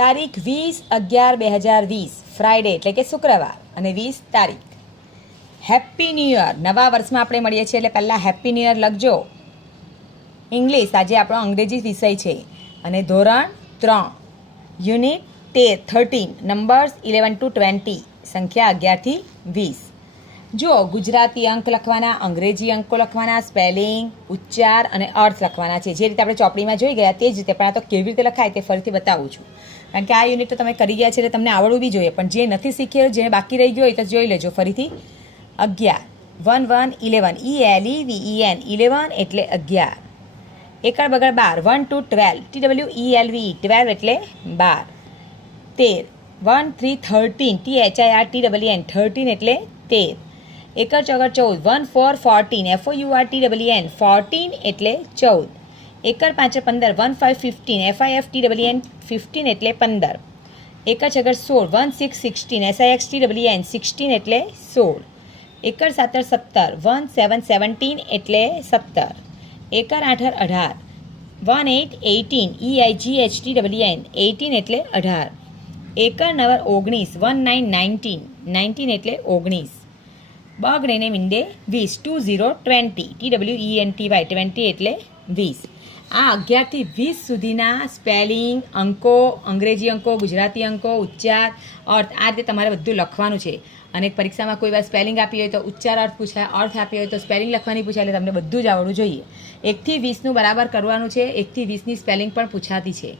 તારીખ 20/11/2020 ફ્રાઈડે એટલે કે શુક્રવાર અને 20 તારીખ. Happy new year. નવા વર્ષમાં આપણે મળીએ છીએ એટલે પહેલાં હેપી ન્યૂ યર લખજો. ઇંગ્લિશ આજે આપણો અંગ્રેજી વિષય છે અને ધોરણ 3 યુનિટ 13 નંબર્સ 11 to 20 સંખ્યા 11 થી 20. જો ગુજરાતી અંક લખવાના, અંગ્રેજી અંકો લખવાના, સ્પેલિંગ, ઉચ્ચાર અને અર્થ લખવાના છે. જે રીતે આપણે ચોપડીમાં જોઈ ગયા તે જ રીતે, પણ આ તો કેવી રીતે લખાય તે ફરીથી બતાવું છું, કારણ કે આ યુનિટ તો તમે કરી ગયા છે એટલે તમને આવડવું બી જોઈએ. પણ જે નથી શીખ્યો, જે બાકી રહી ગયો હોય તો જોઈ લેજો ફરીથી. 11 1 1 11 ELEVEN 11 એટલે 11. એકડ બગડ 12 1 2 12 TWELVE 12 એટલે 12. 13 1 3 13 THIRTWN 13 એટલે 13. એકડ ચોગડ 14 1 4 14 FOURTWN 14 એટલે 14. એકડ પાંચ 15 1 5 15 FIFTWN 15 એટલે 15. એકડ છગડ 16 1 6 16 SIXTWN 16 એટલે 16. એકડ 17 17 1 7 17 એટલે 17. એકડ 8 18 1 8 18 EIGHTWN 18 એટલે 18. એકડ 9 19 1 9 19 19 એટલે 19. બગડેને મીંડે 20 20 20 TWENTY 20 એટલે 20. આ 11 થી 20 સુધીના સ્પેલિંગ, અંકો, અંગ્રેજી અંકો, ગુજરાતી અંકો, ઉચ્ચાર, અર્થ આ રીતે તમારે બધું લખવાનું છે. અને પરીક્ષામાં કોઈ વાર સ્પેલિંગ આપી હોય તો ઉચ્ચાર અર્થ પૂછાય, અર્થ આપી હોય તો સ્પેલિંગ લખવાની પૂછાય, એટલે તમને બધું જ આવડવું જોઈએ. 1 થી 20નું બરાબર કરવાનું છે. 1 થી 20ની સ્પેલિંગ પણ પૂછાતી છે.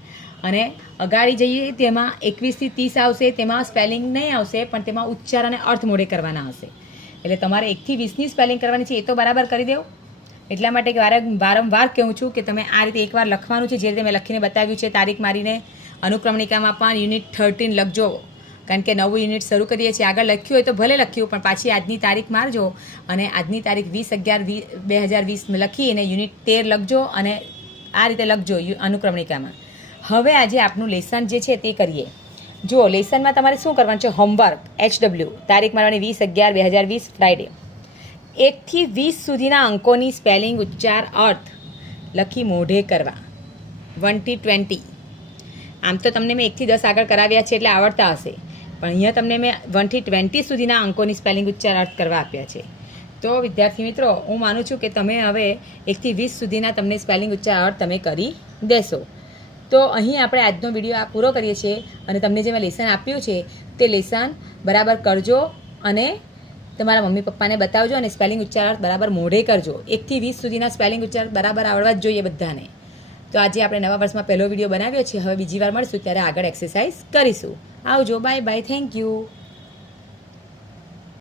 અને અગાડી જઈએ તેમાં 21 થી 30 આવશે, તેમાં સ્પેલિંગ નહીં આવશે, પણ તેમાં ઉચ્ચાર અને અર્થ મોડે કરવાના આવશે. એટલે તમારે 1 થી 20ની સ્પેલિંગ કરવાની છે, એ તો બરાબર કરી દેવું. એટલા માટે વારંવાર કહું છું કે તમે આ રીતે એકવાર લખવાનું છે, જે રીતે મેં લખીને બતાવ્યું છે તારીખ મારીને. અનુક્રમણિકામાં પણ યુનિટ 13 લખજો, કારણ કે નવું યુનિટ શરૂ કરીએ છીએ. આગળ લખ્યું હોય તો ભલે લખ્યું, પણ પાછી આજની તારીખ મારજો અને આજની તારીખ 20/11/2020 લખીને યુનિટ 13 લખજો અને આ રીતે લખજો અનુક્રમણિકામાં. હવે આજે આપનું લેસન જે છે તે કરીએ. જો લેસનમાં તમારે શું કરવાનું છે, હોમવર્ક HW તારીખ મારવાની 20/11/2020 ફ્રાઈડે. 1 થી 20 સુધીના અંકોની સ્પેલિંગ, ઉચ્ચાર, અર્થ લખી મોઢે કરવા. 1 થી 20. આમ તો તમને મેં 1 થી 10 આગળ કરાવ્યા છે એટલે આવડતા હશે, પણ અહીંયા તમને મેં 1 થી 20 સુધીના અંકોની સ્પેલિંગ, ઉચ્ચાર, અર્થ કરવા આપ્યા છે. તો વિદ્યાર્થી મિત્રો, હું માનું છું કે તમે હવે 1 થી 20 સુધીના તમને સ્પેલિંગ, ઉચ્ચાર, અર્થ તમે કરી દેશો. તો અહીં આપણે આજનો વિડીયો પૂરો કરીએ છીએ અને તમને જે મેં લેસન આપ્યું છે તે લેસન બરાબર કરજો અને તમારા મમ્મી પપ્પાને બતાવજો અને સ્પેલિંગ, ઉચ્ચાર, અર્થ બરાબર મોઢે કરજો. 1 થી 20 સુધીના સ્પેલિંગ, ઉચ્ચાર બરાબર આવડવા જ જોઈએ બધાને. તો આજે આપણે નવા વર્ષમાં પહેલો વિડીયો બનાવ્યો છે. હવે બીજી વાર મળીશું ત્યારે આગળ એક્સરસાઇઝ કરીશું. આવજો, બાય બાય, થેન્ક યુ.